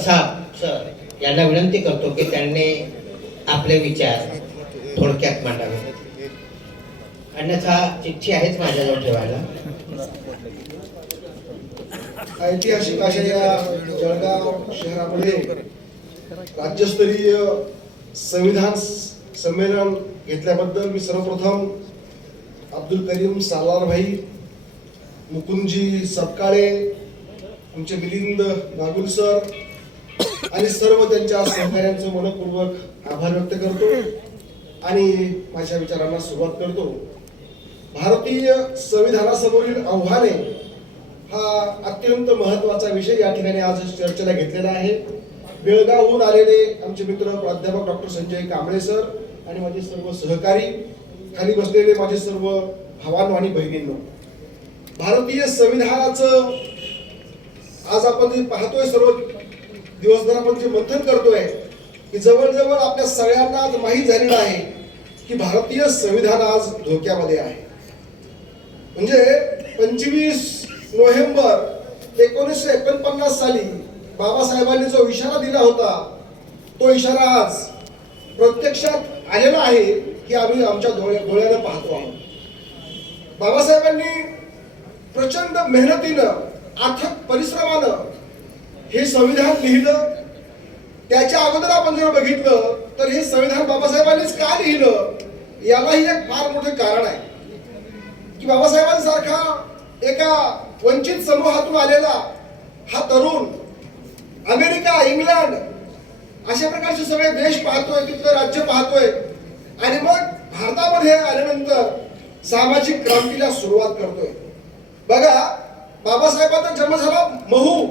Sir यांना विनंती करतो की त्यांनी आपले विचार थोडक्यात मांडावे, अन्यथा चिठ्ठी आहेच माझ्याजवळ ठेवायला. ऐतिहासिक अशा या जळगाव शहरामध्ये राज्यस्तरीय संविधान संमेलन घेतल्याबद्दल मी सर्वप्रथम अब्दुल करीम सालार भाई, मुकुंदजी सपकाळे, आमचे मिलिंद नागुल सर आणि सर्व त्यांच्या सहकार्यांचं मनपूर्वक आभार व्यक्त करतो आणि माझ्या विचारांना सुरुवात करतो. भारतीय संविधानासमोरील आव्हाने हा अत्यंत महत्त्वाचा विषय या ठिकाणी आज चर्चेला घेतलेला आहे. बेळगावहून आलेले आमचे मित्र प्राध्यापक डॉक्टर संजय कांबळे सर आणि माझे सर्व सहकारी, खाली बसलेले माझे सर्व भावांनो आणि बहिणींनो, भारतीय संविधानाचं आज आपण जे पाहतोय, सर्व दिवसभर आपण जे मंथन करतोय की जवळजवळ आपल्या सगळ्यांना आज माहीत झालेलं आहे की भारतीय संविधान आज धोक्यामध्ये आहे. म्हणजे 25 नोव्हेंबर 1949 साली बाबासाहेबांनी जो इशारा दिला होता, तो इशारा आज प्रत्यक्षात आलेला आहे की आम्ही आमच्या डोळ्यानं पाहतो आहोत. बाबासाहेबांनी प्रचंड मेहनतीनं, अथक परिश्रमानं हे संविधान लिहिलं. त्याच्या अगोदर आपण जर बघितलं तर हे संविधान बाबासाहेबांनीच का लिहिलं, यालाही एक फार मोठे कारण आहे की बाबासाहेबांसारखा एका वंचित समूहातून आलेला हा तरुण अमेरिका, इंग्लंड अशा प्रकारचे सगळे देश पाहतोय, तिथलं राज्य पाहतोय आणि मग भारतामध्ये आल्यानंतर सामाजिक क्रांतीला सुरुवात करतोय. बघा, बाबासाहेबांचा जन्म झाला महू,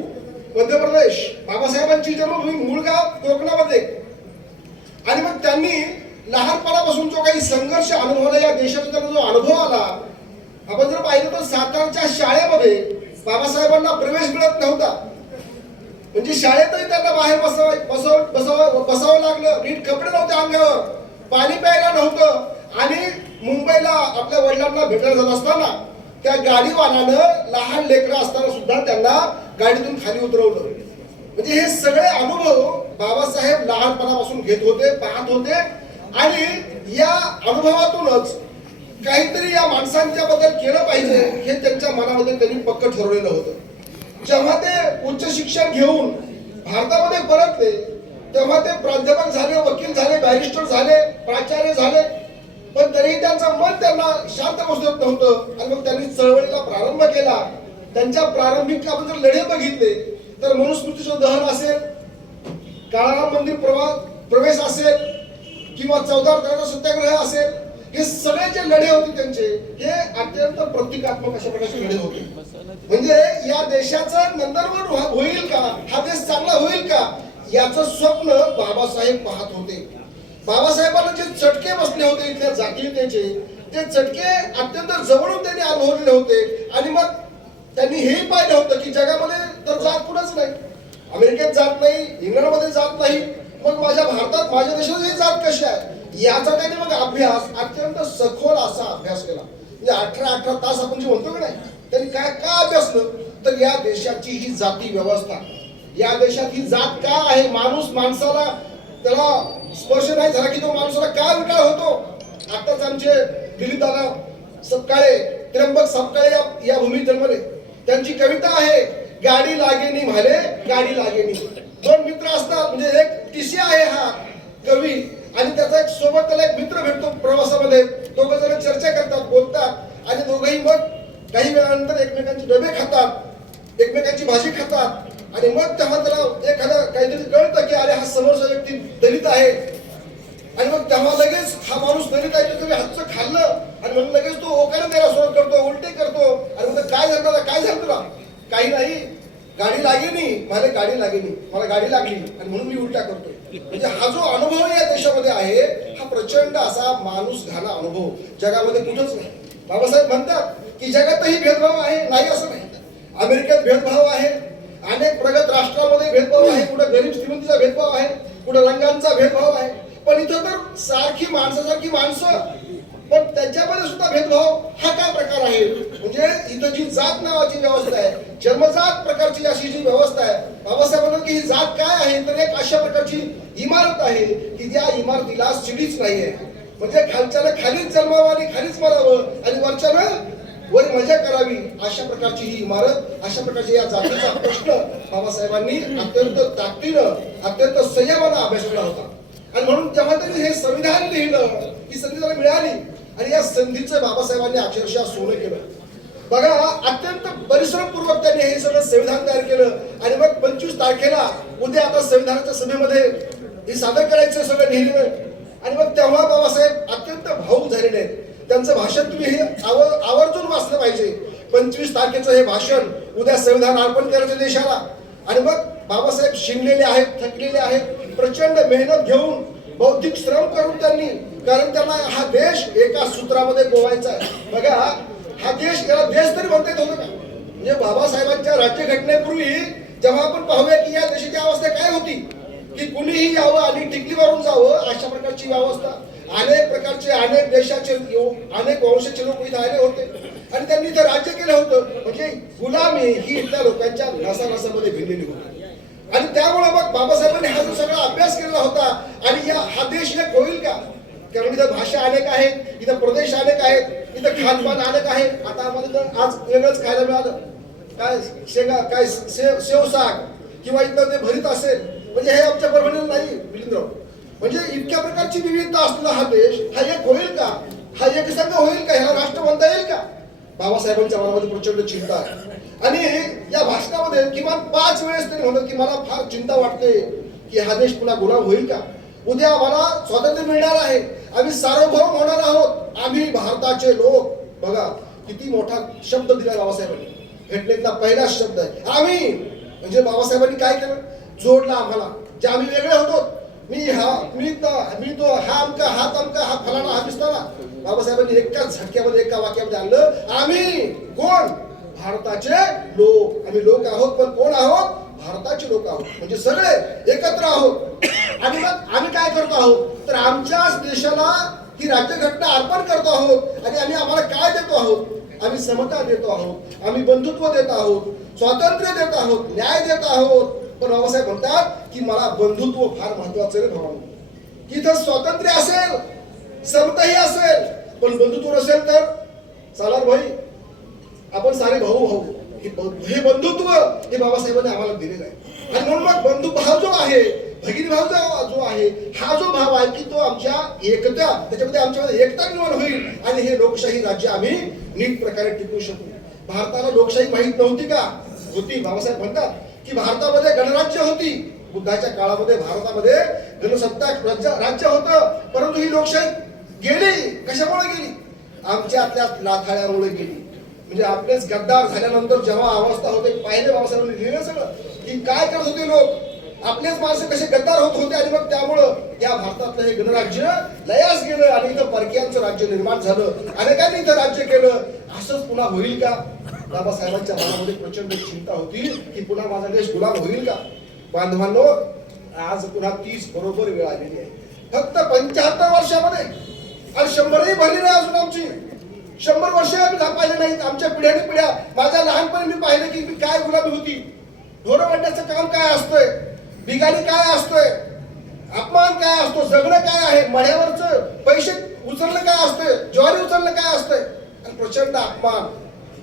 मध्य प्रदेश. बाबासाहेबांची जन्मभूमी मूळ गाव कोकणामध्ये. आणि मग त्यांनी लहानपणापासून जो काही संघर्ष अनुभवला, या देशाचा त्यांना जो अनुभव आला, आपण जर पाहिलं तर सातारच्या शाळेमध्ये बाबासाहेबांना प्रवेश मिळत नव्हता. म्हणजे शाळेतही त्यांना बाहेर बसावं लागलं. नीट कपडे नव्हते अंगावर, पाणी प्यायला नव्हतं आणि मुंबईला आपल्या वडिलांना भेटायला जात असताना त्या गाडीवाल्यानं लहान लेकरं असताना सुद्धा त्यांना गाडीतून खाली उतरवलं. म्हणजे हे सगळे अनुभव बाबासाहेब लहानपणापासून घेत होते, पाहत होते आणि या अनुभवातूनच काहीतरी या माणसांच्या बद्दल केलं पाहिजे हे त्यांच्या मनामध्ये त्यांनी पक्क ठरवलेलं होतं. जेव्हा ते उच्च शिक्षण घेऊन भारतामध्ये परतले तेव्हा ते प्राध्यापक झाले, वकील झाले, बॅरिस्टर झाले, प्राचार्य झाले, पण तरीही त्यांचं मन त्यांना शांत बसत नव्हतं. आणि मग त्यांनी चळवळीला प्रारंभ केला. त्यांच्या प्रारंभिक आपण जर लढे बघितले तर मनुस्मृतीचं दहन असेल, काळाराम मंदिर प्रवेश असेल किंवा 14 तारखेचा सत्याग्रह असेल, हे सगळे जे लढे होते त्यांचे हे अत्यंत प्रतिकात्मक अशा प्रकारचे लढे होते. म्हणजे या देशाचं नंदनवन होईल का, हा देश चांगला होईल का, याचं स्वप्न बाबासाहेब पाहत होते. बाबासाहेबांना जे चटके बसले होते इथल्या जातीयतेचे, ते चटके अत्यंत जवळून त्यांनी अनुभवलेले होते. आणि मग त्यांनी हेही पाहिलं होतं की जगामध्ये तर जात कुठंच नाही, अमेरिकेत जात नाही, इंग्लंडमध्ये जात नाही, मग माझ्या भारतात, माझ्या देशात ही जात कशी आहे, याचा त्यांनी मग अभ्यास, अत्यंत सखोल असा अभ्यास केला. म्हणजे 18 तास आपण जे म्हणतो की नाही, त्यांनी काय का अभ्यासलं तर या देशाची ही जाती व्यवस्था, या देशात ही जात का आहे, माणूस माणसाला त्याला स्पर्श नाही झाला की तो माणसाला का विटाळ होतो. आताच आमचे दिलीप दादा सपकाळे, त्र्यंबक सपकाळे या भूमीत जन्मले. त्यांची कविता आहे, गाडी लागेनी म्हाले गाडी लागेनी. 2 मित्र असतात, म्हणजे एक टीसी आहे हा कवी आणि त्याचा एक सोबत त्याला एक मित्र भेटतो प्रवासामध्ये. दोघं जण चर्चा करतात, बोलतात आणि दोघंही मग काही वेळानंतर एकमेकांचे डबे खातात, एकमेकांची भाजी खातात. आणि मग तेव्हा त्याला एखादा काहीतरी कळतं की अरे हा समोरचा व्यक्ती दलित आहे. आणि मग तेव्हा लगेच हा माणूस दलित आहे तुम्ही हातचं खाल्लं आणि म्हणून लगेच तो ओकारा द्यायला सुरुवात करतो, उलटे करतो आणि म्हणतो काय झालं, काय झालं तुला, काही नाही, गाडी लागेनी मला, गाडी लागेनी मला, गाडी लागली आणि म्हणून मी उलटा करतोय. म्हणजे हा जो अनुभव या देशामध्ये आहे हा प्रचंड असा माणूस घाला अनुभव जगामध्ये कुठंच नाही. बाबासाहेब म्हणतात की जगातही भेदभाव आहे, नाही असं नाही. अमेरिकेत भेदभाव आहे, अनेक प्रगत राष्ट्रामध्ये भेदभाव आहे, कुठं गरीब श्रीमंतीचा भेदभाव आहे, कुठं रंगांचा भेदभाव आहे, पण इथं तर सारखी माणसासारखी माणसं, पण त्याच्यामध्ये सुद्धा भेदभाव हा काय प्रकार आहे. म्हणजे इथं जी जात नावाची व्यवस्था आहे, जन्मजात प्रकारची अशी जी व्यवस्था आहे, बाबासाहेब म्हणतात की ही जात काय आहे, तर एक अशा प्रकारची इमारत आहे की त्या इमारतीला शिडीच नाहीये. म्हणजे खालच्याला खालीच जन्मावं आणि खालीच मरावं आणि वरच्यानं वर मजा करावी, अशा प्रकारची ही इमारत, अशा प्रकारच्या या जातीचा प्रश्न बाबासाहेबांनी अत्यंत ताकदीनं, अत्यंत संयमानं अभ्यास केला होता. आणि म्हणून जेव्हा त्यांनी हे संविधान लिहिलं, ही संधी त्याला मिळाली आणि या संधीचं बाबासाहेबांनी अक्षरशः सोनं केलं. बघा, अत्यंत परिश्रमपूर्वक त्यांनी हे सगळं संविधान तयार केलं आणि मग 25 तारखेला उद्या आता संविधानाच्या सभेमध्ये हे सादर करायचं सगळं लिहिलेलं. आणि मग तेव्हा बाबासाहेब अत्यंत भावूक झालेले आहेत. त्यांचं भाषण तुम्ही हे आवर्जून वाचलं पाहिजे. 25 तारखेचं हे भाषण, उद्या संविधान अर्पण करायचं देशाला. आणि मग बाबासाहेब शिंगलेले आहेत, थकलेले आहेत, प्रचंड मेहनत घेऊन, बौद्धिक श्रम करून त्यांनी, कारण त्यांना हा देश एका सूत्रामध्ये गोवायचा आहे. बघा, हा देश, याला देश तरी म्हणता येत होतं का? म्हणजे बाबासाहेबांच्या राज्यघटनेपूर्वी जेव्हा आपण पाहूया की या देशाची अवस्था काय होती, की कुणीही यावं आणि टिकली मारून जावं, अशा प्रकारची व्यवस्था. अनेक प्रकारचे, अनेक देशाचे, अनेक वंशाचे लोक इथे आले होते आणि त्यांनी इथं राज्य केलं होतं. म्हणजे गुलामी ही इथल्या लोकांच्या नसानसामध्ये भिनलेली होती. आणि त्यामुळे मग बाबासाहेबांनी हा जो सगळा अभ्यास केला होता आणि हा देश एक होईल का? कारण इथं भाषा अनेक आहेत, इथं प्रदेश अनेक आहेत, इथं खानपान अनेक आहे. आता आम्हाला आज वेगळंच खायला मिळालं, काय शेंगा, काय शेव साग किंवा इथं ते भरीत असेल, म्हणजे हे आमच्या परभणीला नाही मिलिंदराव. म्हणजे इतक्या प्रकारची विविधता असलेला हा देश, हा एक होईल का? हा एक संघ होईल का? ह्याला राष्ट्र म्हणता येईल का? बाबासाहेबांच्या मनामध्ये प्रचंड चिंता आहे. आणि या भाषणामध्ये किमान 5 वेळेस त्यांनी म्हणत की मला फार चिंता वाटते की हा देश पुन्हा गुलाम होईल का? उद्या आम्हाला स्वातंत्र्य मिळणार आहे, आम्ही सार्वभौम होणार आहोत, आम्ही भारताचे लोक. बघा किती मोठा शब्द दिला बाबासाहेबांनी, घटनेतला पहिला शब्द आहे आम्ही. म्हणजे बाबासाहेबांनी काय केलं, जोडला आम्हाला, जे आम्ही वेगळे होतो. मी तो हा अमका, हा तमका, हा फलाना, हा बिस्ताना. बाबासाहेबांनी एकाच झटक्यामध्ये, एका वाक्यामध्ये आणलं, आम्ही कोण? भारताचे लोक. आम्ही लोक आहोत, पण कोण आहोत? भारताचे लोक आहोत. म्हणजे सगळे एकत्र आहोत. आणि मग आम्ही काय करतो आहोत, तर आमच्याच देशाला ही राज्यघटना अर्पण करतो आहोत. आणि आम्हाला काय देतो आहोत? आम्ही समता देतो आहोत, आम्ही बंधुत्व देत आहोत, स्वातंत्र्य देत आहोत, न्याय देत आहोत. पण बाबासाहेब म्हणतात की मला बंधुत्व फार महत्वाचं आहे भावांनो. की इथं स्वातंत्र्य असेल, समताही असेल, पण बंधुत्व नसेल तर चालार भाई, आपण सारे भाऊ भाऊ. हे बंधुत्व हे बाबासाहेबांनी आम्हाला दिलेलं आहे. आणि म्हणून मग बंधुभाव जो आहे, भगिनी भाव जो आहे, हा जो भाव आहे की तो आमच्या एकता, त्याच्यामध्ये आमच्यामध्ये एकता निर्माण होईल आणि हे लोकशाही राज्य आम्ही नीट प्रकारे टिकवू शकू. भारताला लोकशाही माहित नव्हती का? होती. बाबासाहेब म्हणतात की भारतामध्ये गणराज्य होती. बुद्धाच्या काळामध्ये भारतामध्ये गणसत्ताक राज्य होतं, परंतु ही लोकशाही गेली. कशामुळे गेली? आमच्यातल्या लाथाळ्यामुळे गेली. म्हणजे आपलेच गद्दार झाल्यानंतर जेव्हा अवस्था होते, पाहिले बाबासाहेबांनी लिहिलं सगळं की काय करत होते लोक, आपलेच माणसं कसे गद्दार होत होते. आणि मग त्यामुळं या भारतातलं हे गणराज्य लयास गेलं आणि इथं परकीयांचं राज्य निर्माण झालं, अनेकांनी इथं राज्य केलं. असंच पुन्हा होईल का? बाबासाहेबांच्या मनामध्ये प्रचंड चिंता होती की पुन्हा माझा देश गुलाम होईल का? बांधवांनो, आज पुन्हा 30 बरोबर वेळ आलेली आहे. फक्त 75 वर्षामध्ये, आणि 100ही भरली नाही अजून आमची. 100 वर्ष आम्ही पाहिले नाहीत. आमच्या पिढ्याने पिढ्या, माझ्या लहानपणी मी पाहिलं की काय गुलामी होती. ढोरं वाटण्याचं काम काय असतंय, बिगारी काय असतोय, अपमान काय असतो, जगणं काय आहे, मढ्यावरचं पैसे उचलणं काय असतंय, ज्वारी उचलणं काय असतंय. आणि प्रचंड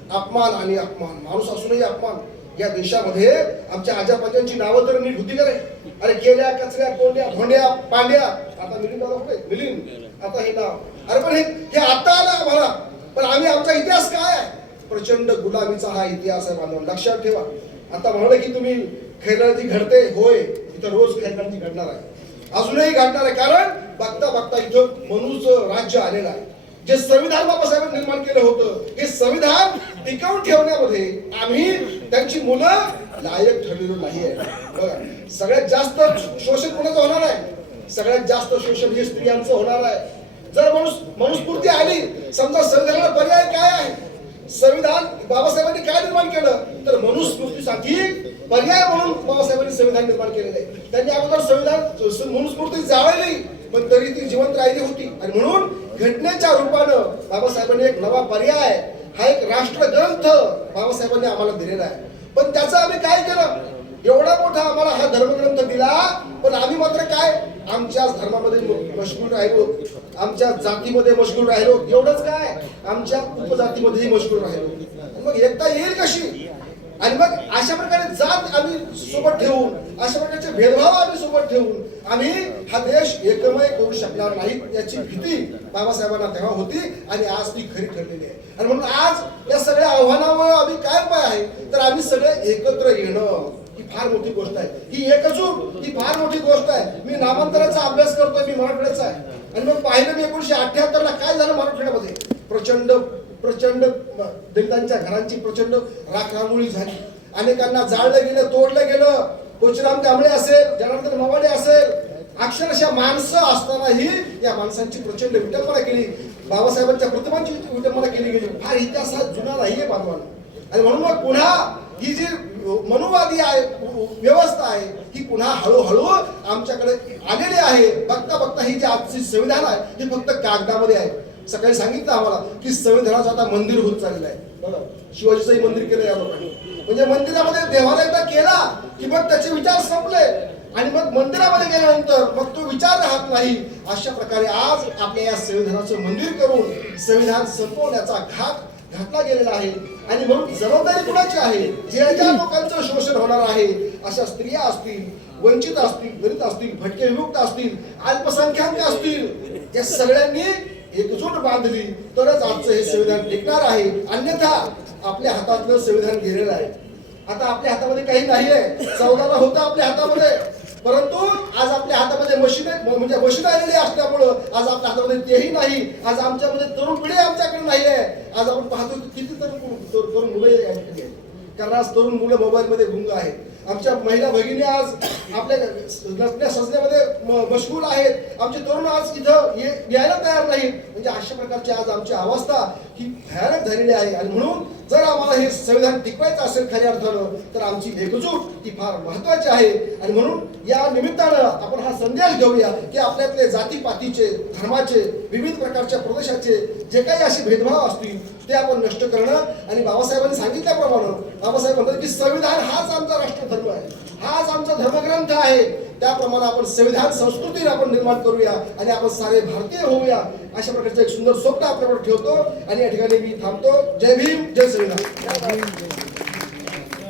अपमान आणि अपमान, माणूस असूनही अपमान. या देशामध्ये आमच्या आजापंजांची नावं तर नीट होती का नाही? अरे केल्या, कचऱ्या, कोंड्या, भोंड्या, पांड्या. आता मिलिंद आता हे नाव. अरे पण हे आता आलं आम्हाला. पण आमचा इतिहास काय आहे? प्रचंड गुलामीचा हा इतिहास आहे बांधव, लक्षात ठेवा. आता म्हणाले की तुम्ही खैरगळती घडते, होय, इथं रोज खैरगळती घडणार आहे, अजूनही घडणार आहे. कारण बघता बघता इथं मनुचं राज्य आलेलं आहे. जे संविधान बाबासाहेबांनी निर्माण केलं होतं, हे संविधान टिकवून ठेवण्यामध्ये आम्ही त्यांची मुलं लायक ठरलेलो नाहीये. बघा, सगळ्यात जास्त शोषण कोणाचं होणार आहे? सगळ्यात जास्त शोषण हे स्त्रियांचं होणार आहे. जर मनुस्फूर्ती आली, समजा संविधानाला पर्याय काय आहे? संविधान बाबासाहेबांनी काय निर्माण केलं, तर मनुस्मृतीसाठी पर्याय म्हणून बाबासाहेबांनी संविधान निर्माण केलेलं आहे. त्यांनी अगोदर संविधान मनुस्मृती जाळली, पण तरी ती जिवंत राहिली होती. आणि म्हणून घटनेच्या रूपानं बाबासाहेबांनी एक नवा पर्याय, हा एक राष्ट्रग्रंथ बाबासाहेबांनी आम्हाला दिलेला आहे. पण त्याचं आम्ही काय केलं? एवढा मोठा आम्हाला हा धर्मग्रंथ दिला, पण आम्ही मात्र काय आमच्याच धर्मामध्ये मशगूल राहिलो, आमच्या जातीमध्ये मशगूल राहिलो, एवढंच काय आमच्या उपजातीमध्येही मशगूल राहिलो. मग एकता येईल कशी? आणि मग अशा प्रकारे जात आम्ही सोबत ठेवून, अशा प्रकारचे भेदभाव आम्ही सोबत ठेवून आम्ही हा देश एकमय करू शकणार नाही याची भीती बाबासाहेबांना तेव्हा होती आणि आज ती खरी ठरलेली आहे. आणि म्हणून आज या सगळ्या आव्हानावर आम्ही काय उपाय आहे तर आम्ही सगळे एकत्र येणं ही फार मोठी गोष्ट आहे. ही एकजूट ही फार मोठी गोष्ट आहे. मी नामांतराचा अभ्यास करतोय, मी मराठवाड्याचा आहे, आणि मग पाहिलं मी 1978 ला काय झालं मराठवाड्यामध्ये. प्रचंड प्रचंड दलितांच्या घरांची प्रचंड राखरांगोळी झाली, अनेकांना जाळलं गेलं, तोडलं गेलं. कोचराम कांबळे असेल, जनार्दन मावाडे असेल, अक्षरशः माणसं असतानाही या माणसांची प्रचंड विटंबना केली, बाबासाहेबांच्या प्रतिमांची विटंबना केली गेली. फार इतिहास हा जुना नाहीये बांधवांना. आणि म्हणून मग पुन्हा ही जी मनुवादी आहे व्यवस्था आहे ही पुन्हा हळूहळू आमच्याकडे आलेली आहे. बघता बघता ही जी आजची संविधान आहे ही फक्त कागदामध्ये आहे. सकाळी सांगितलं आम्हाला की संविधानाचं आता मंदिर होत चाललेलं आहे. बघा, शिवाजीचंही मंदिर केलं या लोकांनी. म्हणजे मंदिरामध्ये देवाला एकदा केला की मग त्याचे विचार संपले, आणि मग मंदिरामध्ये गेल्यानंतर मग तो विचार राहत नाही. अशा प्रकारे आज आपल्या या संविधानाचं मंदिर करून संविधान संपवण्याचा घाट घातला गेलेला आहे. आणि म्हणून जबाबदारी कुणाची आहे? ज्या ज्या लोकांचं शोषण होणार आहे, अशा स्त्रिया असतील, वंचित असतील, दलित असतील, भटके विमुक्त असतील, अल्पसंख्याक असतील, या सगळ्यांनी एकजूट बांधली तरच आजचं हे संविधान टिकणार आहे. अन्यथा आपल्या हातातलं संविधान गेलेलं आहे. आता आपल्या हातामध्ये काही नाहीये. 14 ला होतं आपल्या हातामध्ये, परंतु आज आपल्या हातामध्ये मशीन म्हणजे मशीन आलेली असल्यामुळं आज आपल्या हातामध्ये तेही नाही. आज आमच्यामध्ये तरुण पिढी आमच्याकडे नाहीये. आज आपण पाहतो की किती तरुण मुलं या ठिकाणी आहेत, कारण आज तरुण मुलं मोबाईल मध्ये गुंग आहेत. आमच्या महिला भगिनी आज आपल्या नसण्या सजण्यामध्ये मशगूल आहेत. आमचे तरुण आज इथं यायला तयार नाहीत. म्हणजे अशा प्रकारची आज आमची अवस्था ही भयानक झालेली आहे. आणि म्हणून जर आम्हाला हे संविधान टिकवायचं असेल खऱ्या अर्थानं तर आमची एकजूट ही फार महत्वाची आहे. आणि म्हणून या निमित्तानं आपण हा संदेश घेऊया की आपल्यातले जातीपातीचे, धर्माचे, विविध प्रकारच्या प्रदेशाचे जे काही असे भेदभाव असतील ते आपण नष्ट करणं. आणि बाबासाहेबांनी सांगितल्याप्रमाणे बाबासाहेब म्हणतात की संविधान हाच आमचा राष्ट्रधर्म आहे, हाच आमचा धर्मग्रंथ आहे. त्याप्रमाणे आपण संविधान संस्कृती आपण निर्माण करूया आणि आपण सारे भारतीय होऊया. अशा प्रकारचं एक सुंदर स्वप्न आपल्याकडे ठेवतो आणि या ठिकाणी मी थांबतो. जय भीम, जय संविधान.